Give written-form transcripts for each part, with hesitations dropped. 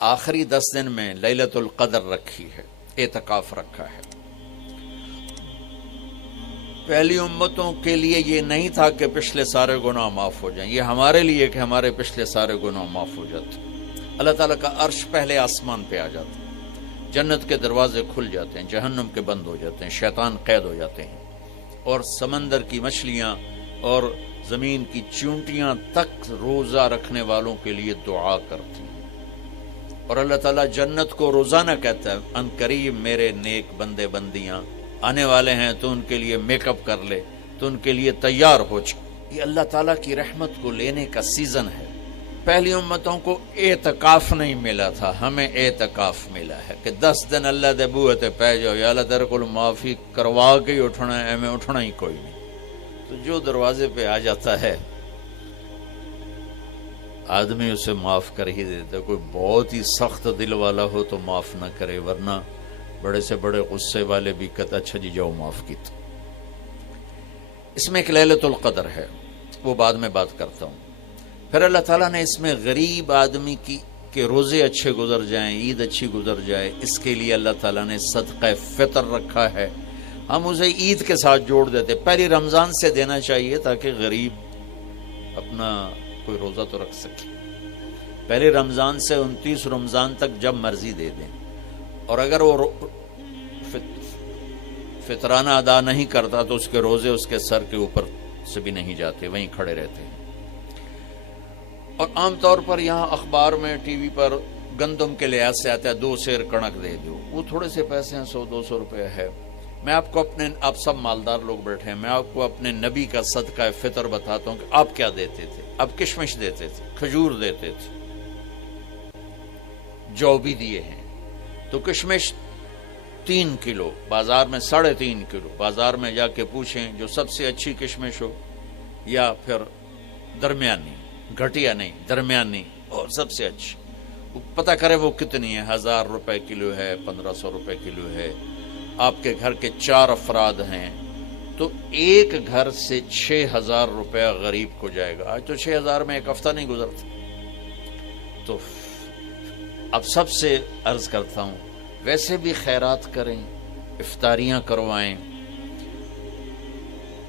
آخری 10 دن میں لیلۃ القدر رکھی ہے، اعتکاف رکھا ہے۔ پہلی امتوں کے لیے یہ نہیں تھا کہ پچھلے سارے گناہ معاف ہو جائیں، یہ ہمارے لیے کہ ہمارے پچھلے سارے گناہ معاف ہو جاتے۔ اللہ تعالیٰ کا عرش پہلے آسمان پہ آ جاتا ہے، جنت کے دروازے کھل جاتے ہیں، جہنم کے بند ہو جاتے ہیں، شیطان قید ہو جاتے ہیں، اور سمندر کی مچھلیاں اور زمین کی چونٹیاں تک روزہ رکھنے والوں کے لیے دعا کرتی ہیں۔ اور اللہ تعالیٰ جنت کو روزانہ کہتا ہے، ان قریب میرے نیک بندے بندیاں آنے والے ہیں، تو ان کے لیے میک اپ کر لے، تو ان کے لیے تیار ہو جائے۔ یہ اللہ تعالیٰ کی رحمت کو لینے کا سیزن ہے۔ پہلی امتوں کو اعتکاف نہیں ملا تھا، ہمیں اعتکاف ملا ہے کہ 10 دن اللہ دے بوئے تے پہ جاؤ، یا اللہ تیرے کو معافی کروا کے ہی اٹھنا ہے، ہمیں اٹھنا ہی کوئی نہیں۔ تو جو دروازے پہ آ جاتا ہے آدمی اسے معاف کر ہی دیتا۔ کوئی بہت ہی سخت دل والا ہو تو معاف نہ کرے، ورنہ بڑے سے بڑے غصے والے بھی کہتا اچھا جی جاؤ معاف کیتا۔ اس میں ایک لیلۃ القدر ہے، وہ بعد میں بات کرتا ہوں۔ پھر اللہ تعالیٰ نے اس میں غریب آدمی کی کہ روزے اچھے گزر جائیں، عید اچھی گزر جائے، اس کے لیے اللہ تعالیٰ نے صدقہ فطر رکھا ہے۔ ہم اسے عید کے ساتھ جوڑ دیتے، پہلی رمضان سے دینا چاہیے تاکہ غریب اپنا کوئی روزہ تو رکھ سکے۔ پہلی رمضان سے 29 رمضان تک جب مرضی دے دیں، اور اگر وہ فطرانہ ادا نہیں کرتا تو اس کے روزے اس کے سر کے اوپر سے بھی نہیں جاتے، وہیں کھڑے رہتے ہیں۔ اور عام طور پر یہاں اخبار میں ٹی وی پر گندم کے لحاظ سے آتا ہے 2 سیر کنک دے دو، وہ تھوڑے سے پیسے ہیں، 100-200 روپے ہے۔ میں آپ کو آپ سب مالدار لوگ بیٹھے ہیں، میں آپ کو اپنے نبی کا صدقہ فطر بتاتا ہوں کہ آپ کیا دیتے تھے۔ آپ کشمش دیتے تھے، کھجور دیتے تھے، جو بھی دیے ہیں۔ تو کشمش 3 کلو، بازار میں 3.5 کلو، بازار میں جا کے پوچھیں جو سب سے اچھی کشمش ہو، یا پھر درمیانی، گھٹیا نہیں درمیانی اور سب سے اچھی، پتہ کرے وہ کتنی ہے، 1000 روپے کلو ہے، 1500 روپے کلو ہے۔ آپ کے گھر کے 4 افراد ہیں تو ایک گھر سے 6000 روپے غریب کو جائے گا۔ آج تو 6000 میں ایک ہفتہ نہیں گزرتا۔ تو اب سب سے عرض کرتا ہوں، ویسے بھی خیرات کریں، افطاریاں کروائیں،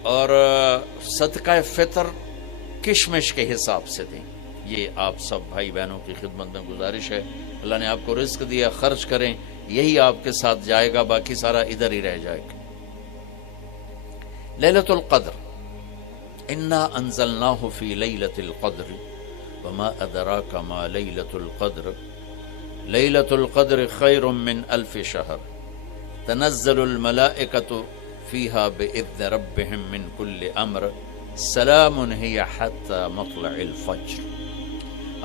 اور صدقہ فطر کشمش کے حساب سے دیں۔ یہ آپ سب بھائی بہنوں کی خدمت میں گزارش ہے۔ اللہ نے آپ کو رزق دیا، خرچ کریں، یہی آپ کے ساتھ جائے گا، باقی سارا ادھر ہی رہ جائے گا۔ لیلۃ القدر، انا انزلناہ فی لیلۃ القدر وما ادراک ما لیلۃ القدر لیلۃ القدر خیر من 1000 شہر تنزل الملائکۃ فیہا باذن ربہم من کل امر سلام ہی حتی مطلع الفجر۔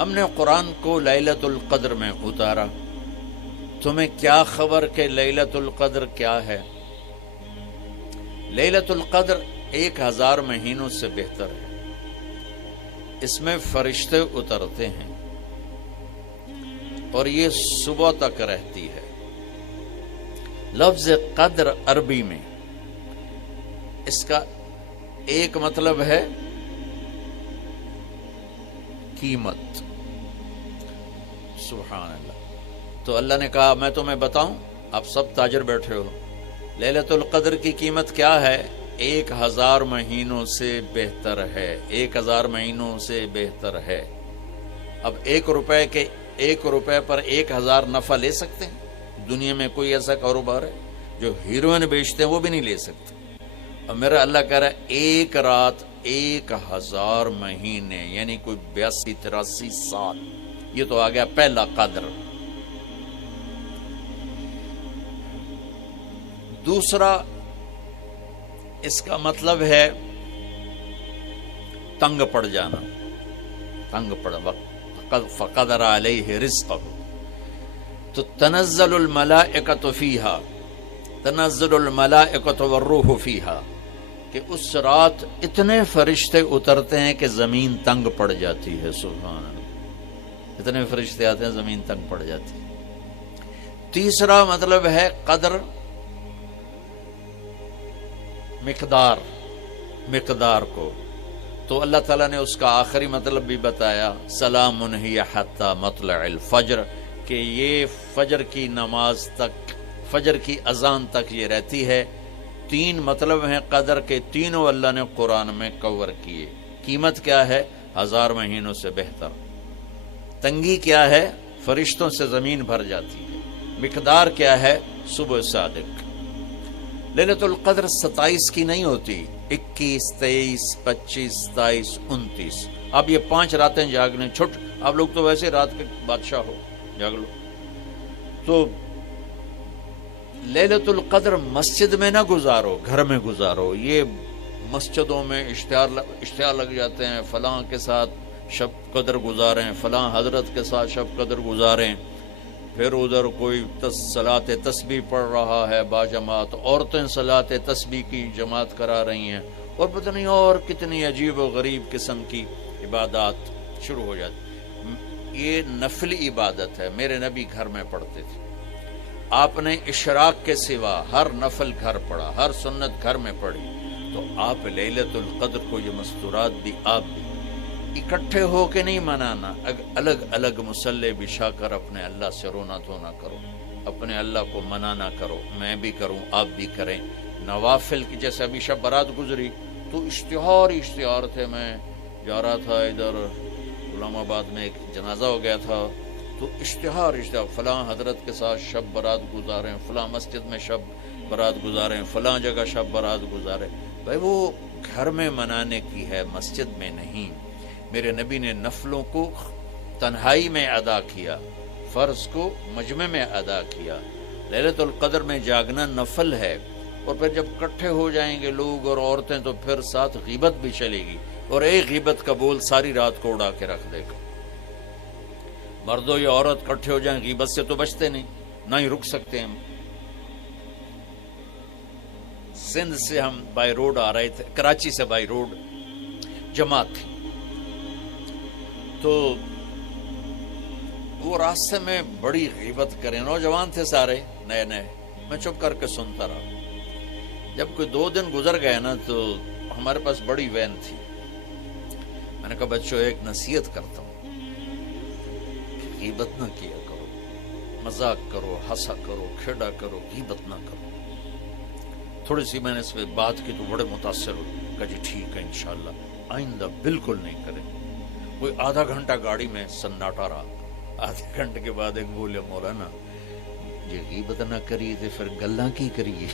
ہم نے قرآن کو لیلۃ القدر میں اتارا، تمہیں کیا خبر کہ لیلۃ القدر کیا ہے؟ لیلۃ القدر 1000 مہینوں سے بہتر ہے۔ اس میں فرشتے اترتے ہیں اور یہ صبح تک رہتی ہے۔ لفظ قدر عربی میں اس کا ایک مطلب ہے قیمت۔ سبحان اللہ۔ تو اللہ نے کہا میں تمہیں بتاؤں، آپ سب تاجر بیٹھے ہو، لیلۃ القدر کی قیمت کیا ہے؟ 1000 مہینوں سے بہتر ہے، 1000 مہینوں سے بہتر ہے۔ اب 1 روپے پر 1000 نفع لے سکتے ہیں؟ دنیا میں کوئی ایسا کاروبار ہے؟ جو ہیروئن بیچتے ہیں وہ بھی نہیں لے سکتے۔ اور میرا اللہ کہہ رہا ہے 1 رات 1000 مہینے، یعنی کوئی 82-83 سال۔ یہ تو آ گیا پہلا قدر۔ دوسرا اس کا مطلب ہے تنگ پڑ جانا، تنگ پڑ وقت فقدر علیہ رزقہ۔ تو تنزل الملائکۃ فیہا، تنزل الملائکۃ والروح فیہا، کہ اس رات اتنے فرشتے اترتے ہیں کہ زمین تنگ پڑ جاتی ہے۔ سبحان اللہ، اتنے فرشتے آتے ہیں زمین تنگ پڑ جاتی ہے۔ تیسرا مطلب ہے قدر، مقدار کو، تو اللہ تعالیٰ نے اس کا آخری مطلب بھی بتایا، سلام ہی حتی مطلع الفجر، کہ یہ فجر کی نماز تک، فجر کی اذان تک یہ رہتی ہے۔ 3 مطلب ہیں قدر کے، تینوں اللہ نے قرآن میں کور کیے۔ قیمت کیا ہے؟ 1000 مہینوں سے بہتر۔ تنگی کیا ہے؟ فرشتوں سے زمین بھر جاتی ہے۔ مقدار کیا ہے؟ صبح صادق۔ لیلۃ القدر 27 کی نہیں ہوتی، 21، 23، 25، 27، 29۔ اب یہ 5 راتیں جاگنے چھٹ، آپ لوگ تو ویسے رات کے بادشاہ ہو، جاگ لو۔ تو لیلۃ القدر مسجد میں نہ گزارو، گھر میں گزارو۔ یہ مسجدوں میں اشتہار لگ جاتے ہیں، فلاں کے ساتھ شب قدر گزاریں، فلاں حضرت کے ساتھ شب قدر گزاریں، پھر ادھر کوئی صلاۃ تسبیح پڑھ رہا ہے باجماعت، عورتیں صلاۃ تسبیح کی جماعت کرا رہی ہیں، اور پتہ نہیں اور کتنی عجیب و غریب قسم کی عبادات شروع ہو جاتی۔ یہ نفلی عبادت ہے، میرے نبی گھر میں پڑھتے تھے۔ آپ نے اشراق کے سوا ہر نفل گھر پڑھا، ہر سنت گھر میں پڑھی۔ تو آپ لیلۃ القدر کو یہ مستورات بھی آپ بھی اکٹھے ہو کے نہیں منانا، الگ الگ مصلی بچھا کر اپنے اللہ سے رونا دھونا کرو، اپنے اللہ کو منانا کرو، میں بھی کروں، آپ بھی کریں۔ نوافل کی جیسے ابھی شب برات گزری تو اشتہار تھے، میں جا رہا تھا ادھر غلام آباد میں ایک جنازہ ہو گیا تھا، تو اشتہار فلاں حضرت کے ساتھ شب برات گزاریں، فلاں مسجد میں شب برات گزاریں، فلاں جگہ شب برات گزاریں۔ بھائی وہ گھر میں منانے کی ہے، مسجد میں نہیں۔ میرے نبی نے نفلوں کو تنہائی میں ادا کیا، فرض کو مجمع میں ادا کیا۔ لیلۃ القدر میں جاگنا نفل ہے، اور پھر جب اکٹھے ہو جائیں گے لوگ اور عورتیں تو پھر ساتھ غیبت بھی چلے گی، اور ایک غیبت کا بول ساری رات کو اڑا کے رکھ دے گا۔ مردوں یا عورت اکٹھے ہو جائیں، غیبت سے تو بچتے نہیں، نہ ہی رک سکتے ہیں۔ سندھ سے ہم بائی روڈ آ رہے تھے، کراچی سے بائی روڈ جماعت تھی، تو وہ راستے میں بڑی غیبت کریں، نوجوان تھے سارے نئے نئے، میں چپ کر کے سنتا رہا۔ جب کوئی 2 دن گزر گئے نا تو ہمارے پاس بڑی وین تھی، میں نے کہا بچوں ایک نصیحت کرتا ہوں، غیبت نہ کیا کرو، مذاق کرو، ہنسا کرو، کھیڑا کرو، غیبت نہ کرو۔ تھوڑی سی میں نے اس پہ بات کی تو بڑے متاثر ہوئے، کہا جی ٹھیک ہے انشاءاللہ آئندہ بالکل نہیں کریں۔ کوئی آدھا گھنٹہ گاڑی میں سناٹا رہا، آدھے گھنٹے کے بعد ایک بولے مولانا یہ غیبت نہ کریے تو پھر گلاں کی کریے۔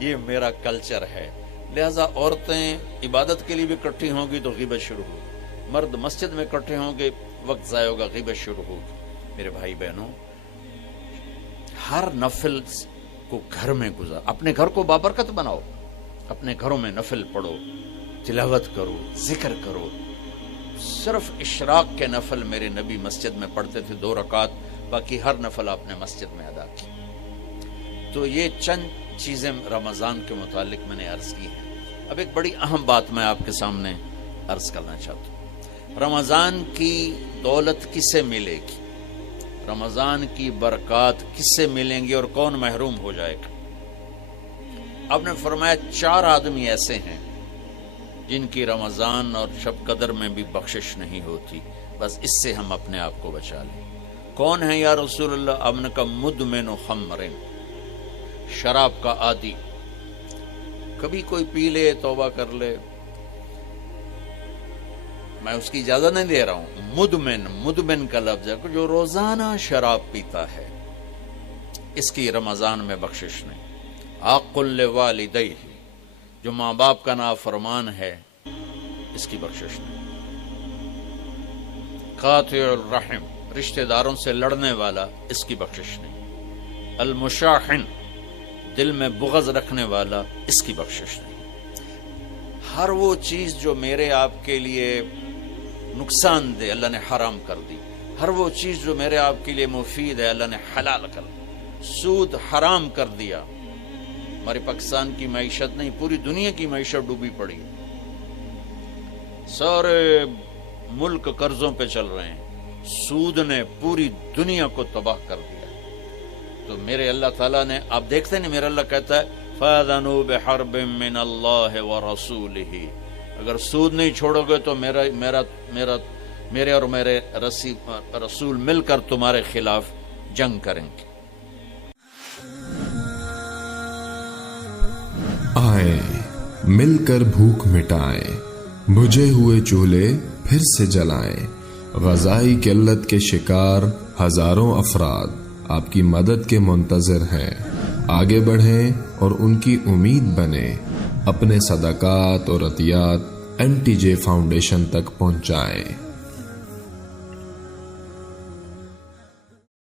یہ میرا کلچر ہے، لہذا عورتیں عبادت کے لیے بھی اکٹھی ہوں گی تو غیبت شروع ہوگی، مرد مسجد میں اکٹھے ہوں گے وقت ضائع ہوگا، غیبت شروع ہوگی۔ میرے بھائی بہنوں، ہر نفل کو گھر میں گزار، اپنے گھر کو بابرکت بناؤ، اپنے گھروں میں نفل پڑھو، تلاوت کرو، ذکر کرو۔ صرف اشراق کے نفل میرے نبی مسجد میں پڑھتے تھے 2 رکعت، باقی ہر نفل آپ نے مسجد میں ادا کی۔ تو یہ چند چیزیں رمضان کے متعلق میں نے عرض کی ہیں۔ اب ایک بڑی اہم بات میں آپ کے سامنے عرض کرنا چاہتا ہوں۔ رمضان کی دولت کس سے ملے گی؟ رمضان کی برکات کس سے ملیں گی اور کون محروم ہو جائے گا؟ آپ نے فرمایا 4 آدمی ایسے ہیں جن کی رمضان اور شب قدر میں بھی بخشش نہیں ہوتی، بس اس سے ہم اپنے آپ کو بچا لیں۔ کون ہے یا رسول اللہ؟ آپ نے کہا مدمن خمر، شراب کا عادی، کبھی کوئی پی لے توبہ کر لے، میں اس کی اجازت نہیں دے رہا ہوں۔ مدمن کا لفظ ہے جو روزانہ شراب پیتا ہے، اس کی رمضان میں بخشش نہیں۔ عاق لوالدیہ، جو ماں باپ کا نافرمان ہے، اس کی بخشش نہیں۔ قاطع الرحم، رشتہ داروں سے لڑنے والا، اس کی بخشش نہیں۔ المشاحن، دل میں بغض رکھنے والا، اس کی بخشش نہیں۔ ہر وہ چیز جو میرے آپ کے لیے نقصان دے اللہ نے حرام کر دی، ہر وہ چیز جو میرے آپ کے لیے مفید ہے اللہ نے حلال کر دی۔ سود حرام کر دیا۔ ہماری پاکستان کی معیشت نہیں، پوری دنیا کی معیشت ڈوبی پڑی، سارے ملک قرضوں پہ چل رہے ہیں، سود نے پوری دنیا کو تباہ کر دیا۔ تو میرے اللہ تعالیٰ نے، آپ دیکھتے نہیں، میرا اللہ کہتا ہے فَأَذَنُوا بِحَرْبٍ مِّنَ اللَّهِ وَرَسُولِهِ، اگر سود نہیں چھوڑو گے تو میرے اور میرے رسول مل کر تمہارے خلاف جنگ کریں گے۔ آئے مل کر بھوک مٹائیں، بجھے ہوئے چولہے پھر سے جلائیں، غذائی قلت کے شکار ہزاروں افراد آپ کی مدد کے منتظر ہیں۔ آگے بڑھیں اور ان کی امید بنیں، اپنے صدقات اور عطیات NTJ فاؤنڈیشن تک پہنچائیں۔